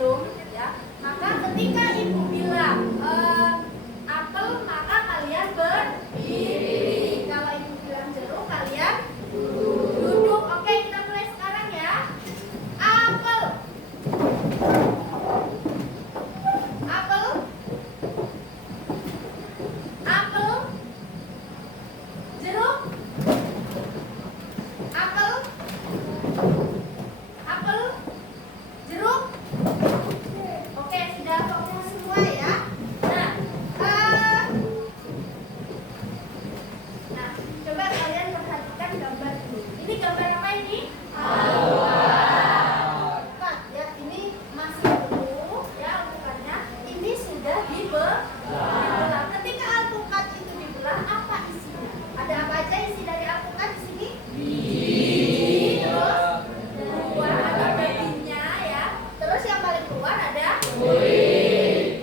belum? Ya. Maka ketika ibu bilang apel, maka kalian berdiri. Kalau ibu bilang jeruk, kalian duduk. Oke, kita mulai sekarang ya. Apel, apel, apel, jeruk, apel, apel, jeruk. Oke, sudah fokus semua ya. Nah, coba kalian perhatikan gambar dulu. Ini gambar apa ini? Bukan, ya, ini masih dulu ya alpukarnya. Ini sudah dibelah. Ketika alpukat itu dibelah, apa isinya? Ada apa aja isi dari alpukat di sini? Terus buah ada dagingnya ya. Terus yang paling keluar ada kulit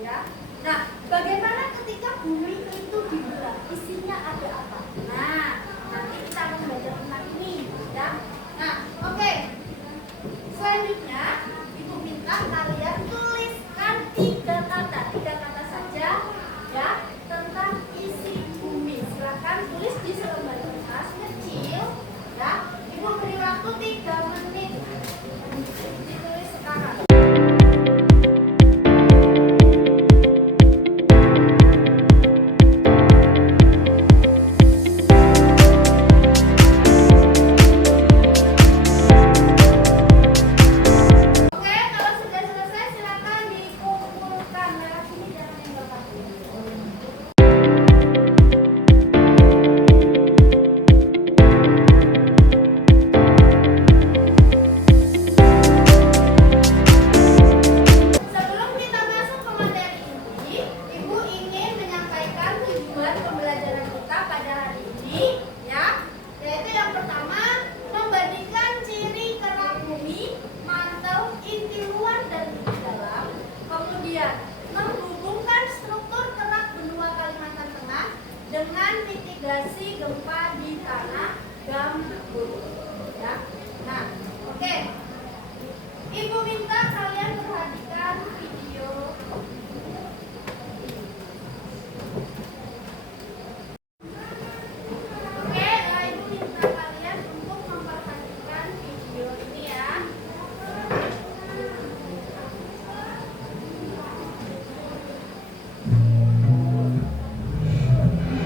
ya. Nah, bagaimana ketika bumi itu dibelah? Isinya ada apa? Nah, nanti kita akan belajar tentang ini ya. Nah, oke. Selanjutnya, ibu minta kalian tuliskan 3 kata saja ya tentang isi bumi. Silahkan tulis di selembar kertas kecil ya. Ibu beri waktu 3 menit. Ditulis sekarang. Oke, kalau sudah selesai silakan dikumpulkan. Lewat sini jangan yang belakang. Sebelum kita masuk ke materi ini, Ibu ingin menyampaikan tujuan pembelajaran kita pada hari ini ya. Yaitu yang pertama, membandingkan ciri kerak bumi, mantel, inti luar dan inti dalam. Kemudian, menghubungkan struktur kerak benua Kalimantan Tengah dengan mitigasi gempa di tanah gambut. Ya. Nah, oke. Ibu minta kalian perhatikan video. Oke, Ibu minta kalian untuk memperhatikan video ini ya.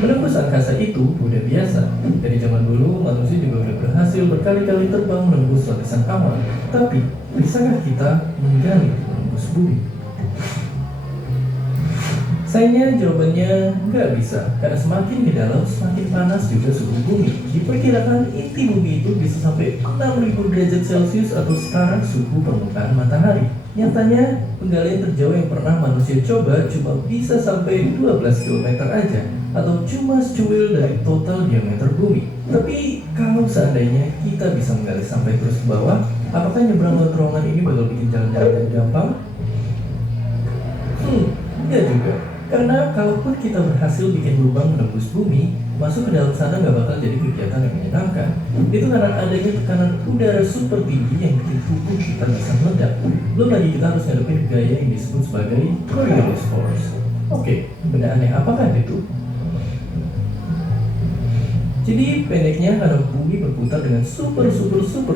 Menembus angkasa itu udah biasa. Dari zaman dulu, manusia juga udah berhasil berkali-kali terbang menembus lapisan awan. Tapi, bisakah kita menggali menembus bumi? Sayangnya jawabannya nggak bisa, karena semakin ke dalam, semakin panas juga suhu bumi. Diperkirakan inti bumi itu bisa sampai 6.000 derajat Celcius atau setara suhu permukaan matahari. Nyatanya, penggalian terjauh yang pernah manusia coba cuma bisa sampai 12 km aja, atau cuma secuil dari total diameter bumi. Tapi kalau seandainya kita bisa menggali sampai terus ke bawah, apakah nyebrang lewat terowongan ini bakal bikin jalan-jalan gampang? Enggak juga. Karena kalaupun kita berhasil bikin lubang menembus bumi, masuk ke dalam sana nggak bakal jadi kegiatan yang menyenangkan. Itu karena adanya tekanan udara super tinggi yang bikin tubuh kita bisa meledak. Belum lagi kita harus ngadepin gaya yang disebut sebagai Coriolis Force. Oke, benda aneh apakah itu? Jadi pendeknya karena bumi berputar dengan super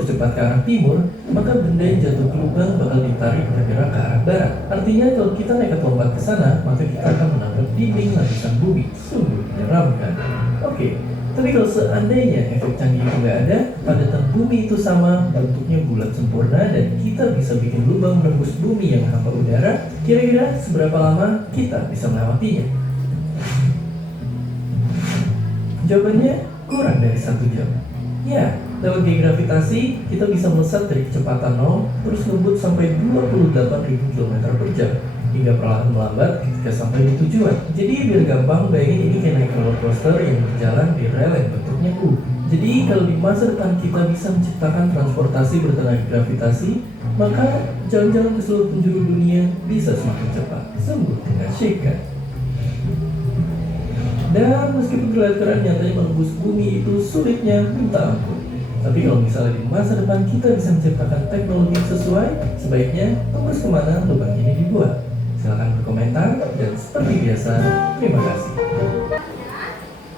cepat ke arah timur, maka benda yang jatuh ke lubang bakal ditarik bergerak ke arah barat. Artinya kalau kita nekat lompat ke sana, maka kita akan menabrak dinding lapisan bumi. Sungguh menyeramkan. Oke, tapi kalau seandainya efek canggih itu nggak ada, padatan bumi itu sama, bentuknya bulat sempurna, dan kita bisa bikin lubang menembus bumi yang hampa udara, kira-kira seberapa lama kita bisa melewatinya? Jawabannya kurang dari 1 jam. Ya, lewat gaya gravitasi, kita bisa melesat dari kecepatan 0, terus ngebut sampai 28.000 km per jam, hingga perlahan melambat ketika sampai di tujuan. Jadi biar gampang, bayangin ini kayak naik roller coaster yang berjalan di rel yang bentuknya U. Jadi kalau di masa depan kita bisa menciptakan transportasi bertenaga gravitasi, maka jalan-jalan ke seluruh penjuru dunia bisa semakin cepat. Sungguh mengasyikkan. Dan meskipun terlihat keren, nyatanya menembus bumi itu sulitnya minta ampun. Tapi kalau misalnya di masa depan kita bisa menciptakan teknologi yang sesuai, sebaiknya tembus kemana lubang ini dibuat. Silahkan berkomentar, dan seperti biasa, terima kasih.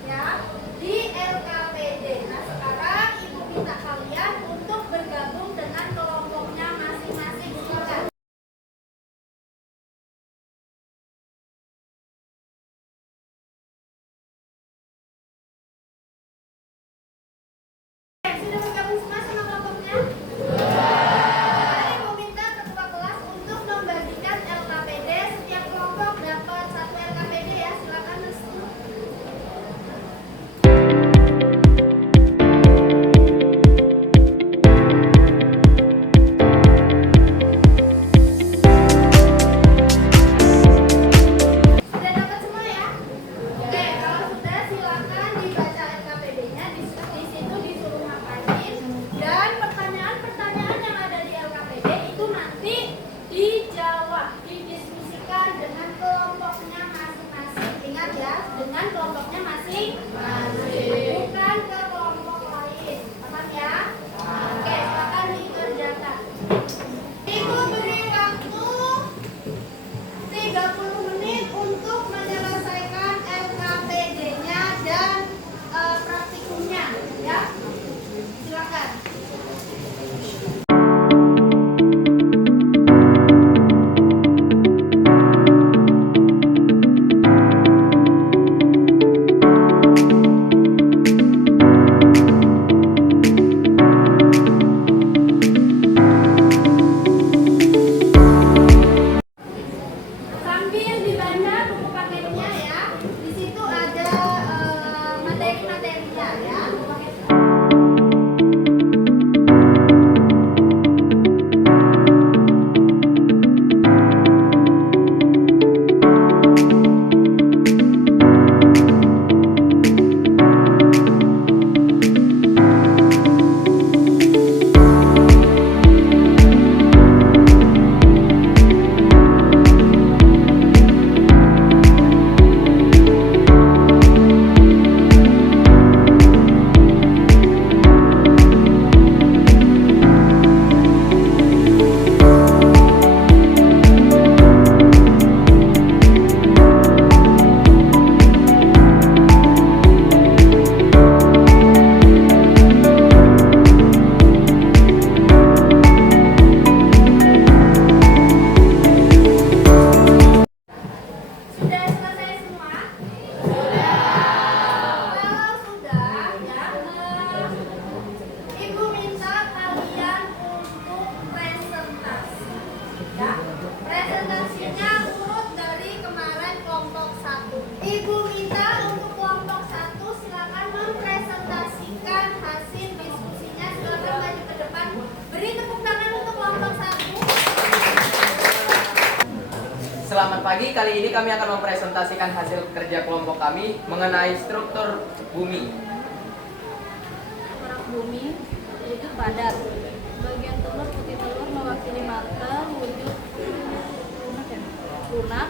Ya, di LKPD. Nah, sekarang Ibu minta kalian untuk bergabung dengan kelompoknya masing-masing. Silakan. Sudah bergabung semua sama kelompoknya? Sekarang Ibu minta ketua kelas untuk membagikan LKPD. Setiap kelompok dapat 1 LKPD ya. Silakan Mas. Sudah dapat semua ya? Oke, kalau sudah silakan dibaca LKPD-nya. Di situ disuruh ngapain. Dan pertanyaan-pertanyaan yang ada di LKPD itu nanti dijawab, didiskusikan dengan kelompoknya masing-masing. Ingat ya, dengan kelompoknya masing-masing. Bukan ke kelompok lain. Paham ya? Oke, silakan dikerjakan. Ibu beri waktu 30 menit untuk menyelesaikan LKPD-nya dan praktikumnya ya. Silakan. Sambil dibaca buku paketnya ya. Di situ ada materi-materinya ya. Sudah selesai semua? Kalau sudah ya, Ibu minta kalian untuk presentasi. Ya, presentasinya urut dari kemarin kelompok 1. Ibu minta untuk kelompok 1 silakan mempresentasikan hasil diskusinya. Silakan maju ke depan. Beri tepuk tangan untuk kelompok 1. Selamat pagi, kali ini kami akan mempresentasikan hasil kerja kelompok kami mengenai struktur bumi. Kerak bumi wujud padat. Bagian telur putih telur mewakili mata wujud lunak.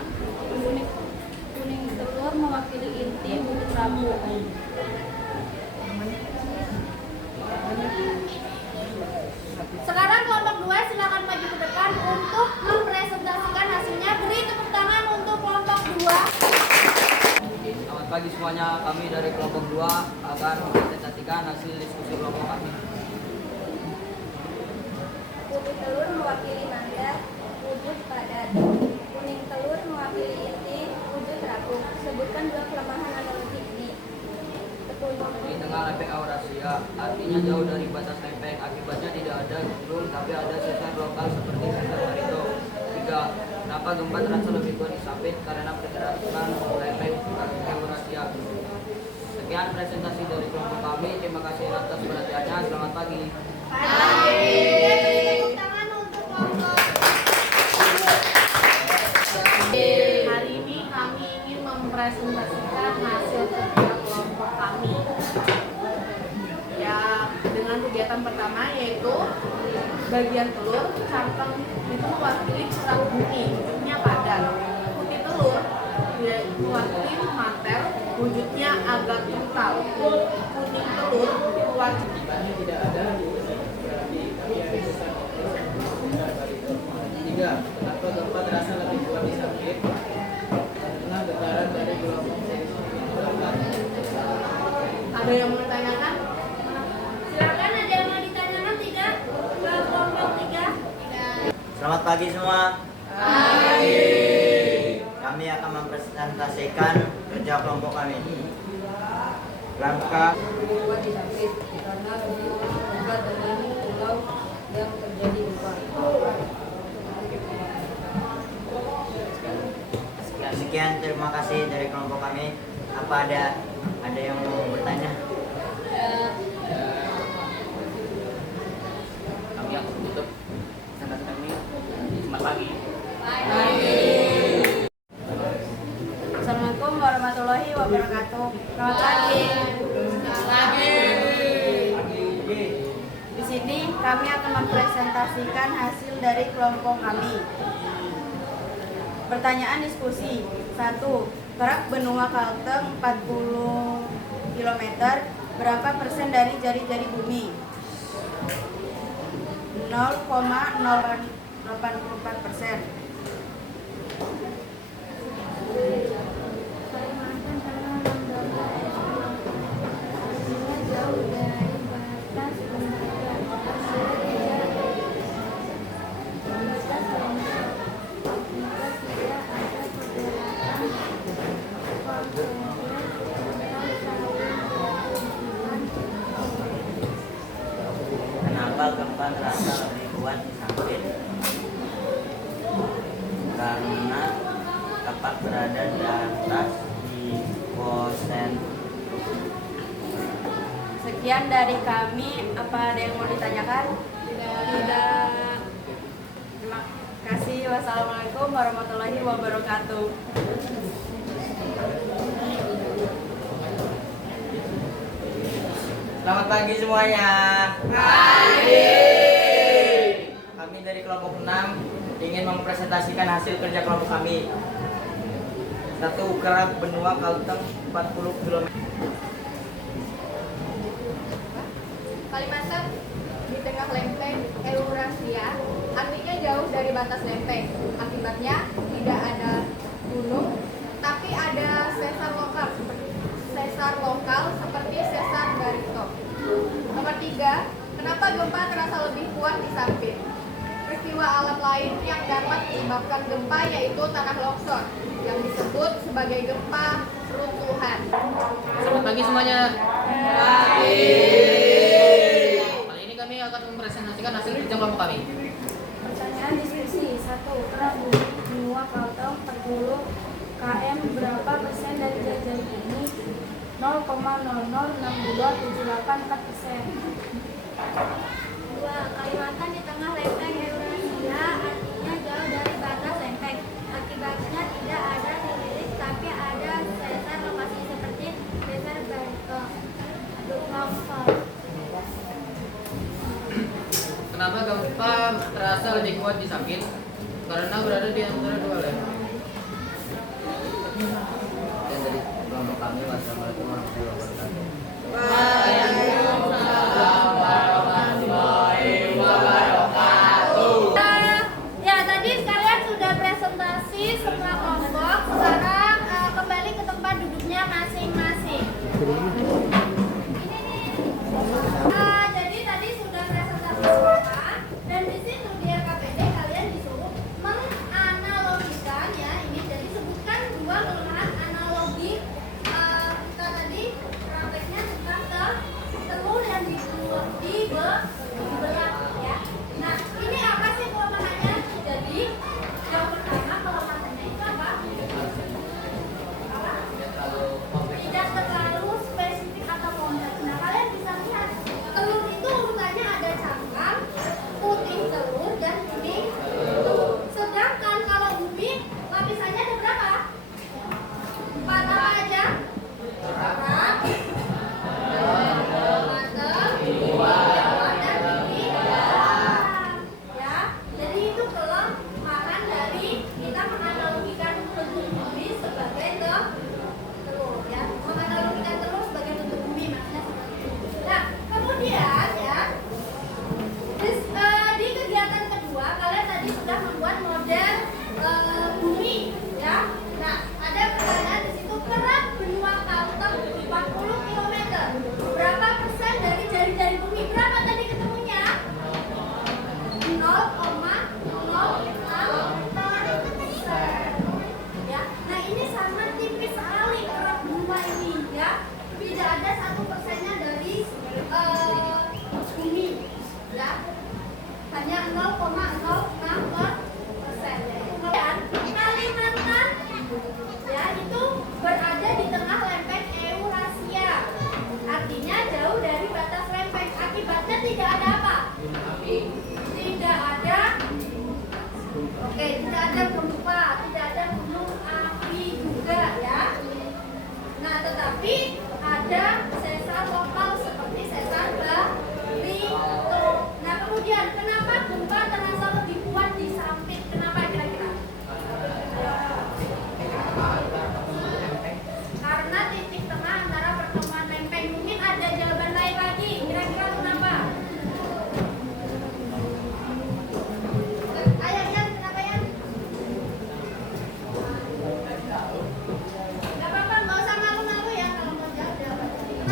Kuning telur mewakili inti wujud ramu. Sekarang kelompok 2 silakan maju ke depan untuk mempresentasikan hasilnya. Beri tepuk tangan untuk kelompok 2. Selamat pagi semuanya, kami dari kelompok 2 akan mempresentasikan hasil diskusi kelompok kami. Putih telur mewakili manda wujud padat. Kuning telur mewakili inti wujud ramu. Sebutkan dua kelemahan analogi ini. Di tengah lempeng Eurasia, artinya jauh dari batas lempeng, akibatnya tidak ada gunung tapi ada sesar lokal seperti sesar Barito. 3. Kenapa gempa terasa lebih kuat di Sapit? Karena pergerakan lempeng Eurasia. Sekian presentasi dari kelompok kami, terima kasih atas perhatiannya, selamat pagi. Beri tepuk tangan untuk kelompok. Hari ini kami ingin mempresentasikan hasil kerja kelompok kami. Ya, dengan kegiatan pertama yaitu bagian telur, cangkang itu mewakili kerak bumi, wujudnya padat. Putih telur mewakili mater, wujudnya agak kental. Kuning telur mewakili Tidak ada Kenapa gempa terasa lebih kuat di Sabit? Karena getaran dari gelombang seismik. Ada yang mau ditanyakan? Silakan, ada yang mau ditanyakan tidak? Ke kelompok 3? Selamat pagi semua. Kami akan mempresentasikan kerja kelompok kami. Langkah Kuat di Sabit karena gempa dengan pulau yang terjadi gempa. sekian, terima kasih dari kelompok kami. Apa ada yang mau bertanya? Kami akan tutup sampai kami. Selamat pagi. Assalamualaikum warahmatullahi wabarakatuh. Selamat pagi. Di sini kami akan mempresentasikan hasil dari kelompok kami. Pertanyaan diskusi. 1. Kerak benua Kalteng 40 km. Berapa persen dari jari-jari bumi? 0,084%. Kalimantan karena lembaga artinya jauh dari batas lembaga hasilnya tidak batas lembaga maka tidak ada pergerakan konflik atau saling berhubungan. Kenapa gempa terasa lebih kuat di Sabit? Karena tepat berada di atas di posentrum. Sekian dari kami. Apa ada yang mau ditanyakan? Tidak. Terima kasih. Wassalamualaikum warahmatullahi wabarakatuh. Selamat pagi semuanya. Kami dari kelompok 6 ingin mempresentasikan hasil kerja kelompok kami. 1. Kerak benua Kalteng 40 km. Kalimantan di tengah lempeng Eurasia, artinya jauh dari batas lempeng. Akibatnya tidak ada gunung, tapi ada sesar lokal seperti sesar Barito. Nomor 3, kenapa gempa terasa lebih kuat di Sabit? Peristiwa alam lain yang dapat menyebabkan gempa yaitu tanah longsor yang disebut sebagai gempa runtuhan. Selamat pagi semuanya. Kali ini kami akan mempresentasikan hasil kerja kelompok kami. Pertanyaan diskusi. 1. Kerak benua Kalteng 40 km. Berapa persen dari jari-jari bumi? 0,006278,4%. 2. Kalimantan di tengah lempeng Eurasia, artinya jauh dari batas lempeng. Akibatnya tidak ada sililit, tapi ada sesar lokasi seperti sesar Barito. Longsor. Kenapa gempa terasa lebih kuat di Sabit? Karena berada di antara dua lempeng. Dan dari kelompok kami, wassalamualaikum warahmatullahi wabarakatuh. Ya, tadi kalian sudah presentasi semua kelompok. Sekarang kembali ke tempat duduknya masing-masing. Jadi tadi sudah presentasi semua, dan di situ di RKPD kalian disuruh menganalogikan ya. Ini jadi sebutkan dua kelemahan analogi. Kita tadi prakteknya tentang telur yang dibelah ya. Nah, ini apa sih kelemahannya? Jadi yang pertama kelemahannya itu apa? Tidak terlalu spesifik atau kompleks. Nah, kalian bisa lihat telur itu urutannya ada cangkang, putih telur, dan kuning telur. Sedangkan kalau bumi lapisannya ada berapa? 4 apa aja? Perak, mateng, bawang, dan ini dalam. Ya, jadi itu kelemahan dari Oke, tidak ada gempa, tidak ada gunung api juga ya. Nah, tetapi ada sesar lokal seperti sesar Barito. Nah, kemudian kenapa gempa terasa lebih kuat di Sampit? Kenapa kira-kira? Karena titik tengah antara pertemuan lempeng. Mungkin ada jawaban lain lagi. Kira-kira kenapa? Ayo, Yan, kenapa Yan? Gak apa-apa, nggak usah malu-malu ya kalau mau jawab.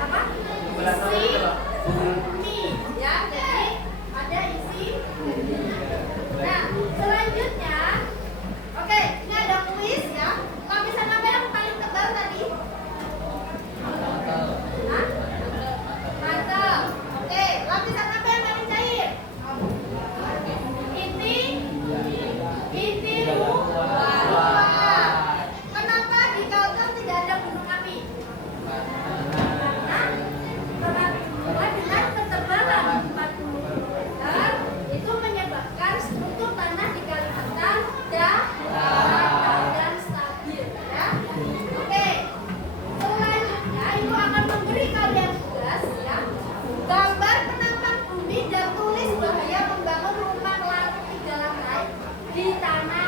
apa? Isi bumi ya. Jadi ada isi bumi. Nah, selanjutnya oke, ini ada kuis ya. Lapisan apa yang paling tebal tadi? Hah? Mantel. Oke, lapisan apa yang paling cair? Inti luar. Kenapa di Kalteng tidak ada gunung api? Hah? Karena dengan ketebalan 40 meter itu menyebabkan struktur tanah di Kalimantan datar dan stabil ya. Oke. Selanjutnya Ibu akan memberi kalian tugas ya. Gambar penampang bumi dan tulis bahaya membangun rumah melalui jalan raya di tanah